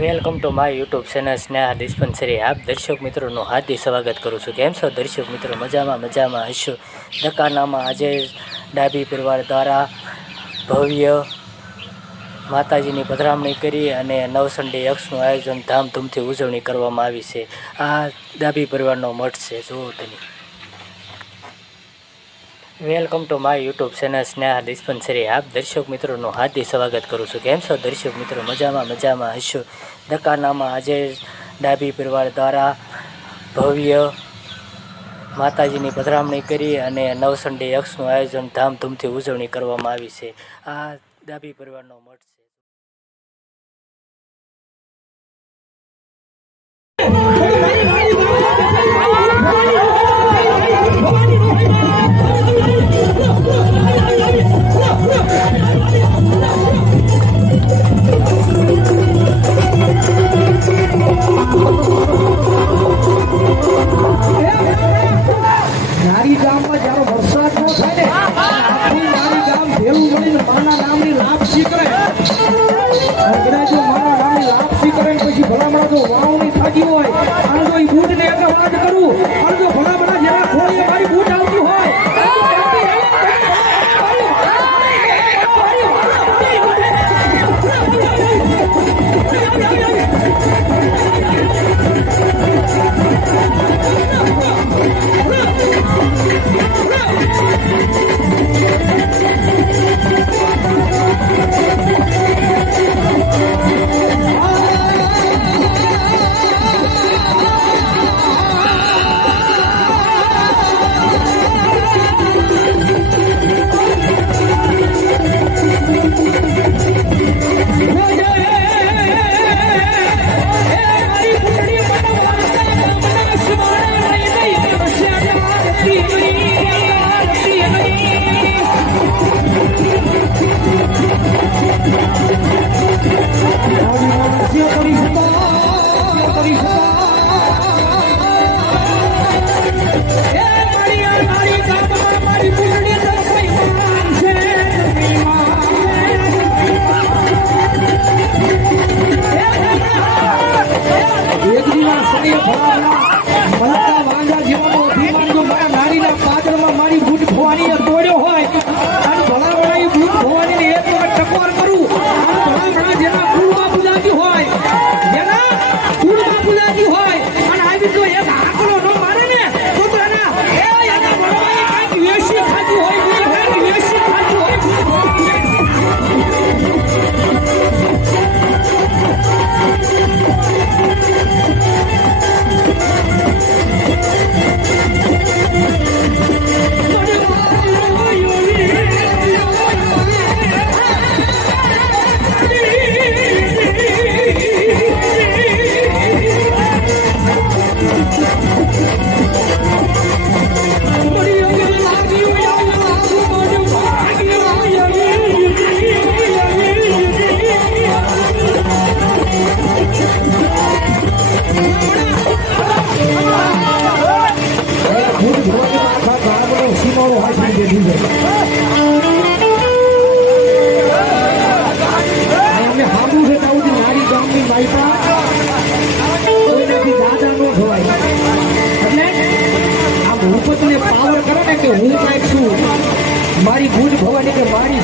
Welcome to my YouTube channel Sneha dispensary. આપ દર્શક મિત્રોનું હાર્દિક સ્વાગત કરું છું. કેમ છો દર્શક મિત્રો? મજામાં હશો. દકાનામાં આજે ડાબી પરિવાર દ્વારા ભવ્ય માતાજીની પધરામણી કરી અને નવસંડી યક્ષનું આયોજન ધામધૂમથી ઉજવણી કરવામાં આવી છે. આ ડાબી પરિવારનો મઠ છે. જુઓ તમે. Welcome to my YouTube channel Sneha dispensary. આપ દર્શક મિત્રોનું હાર્દિક સ્વાગત કરું છું. કેમ છો દર્શક મિત્રો? મજામાં હશો. દકાનામાં આજે ડાબી પરિવાર દ્વારા ભવ્ય માતાજીની પધરામણી કરી અને નવસંડી યક્ષનું આયોજન ધામધૂમથી ઉજવણી કરવામાં આવી છે. આ ડાબી પરિવારનો મઠ છે. નારી ગામમાં જ્યારે વરસાદ ન થાય ને નારી ગામ ભેળું મળીને માના નામની લાપસી કરે કદાચ માના નામની લાપસી કરે પછી ભલામણા જો વાવણી થતી હોય અને જો એ બૂટ ને એટલે વાત કરું અને જો ભલામણા જેવા ખોળીએ મારી બૂટ આવતી હોય મારી ભૂત ભવાની કે મારી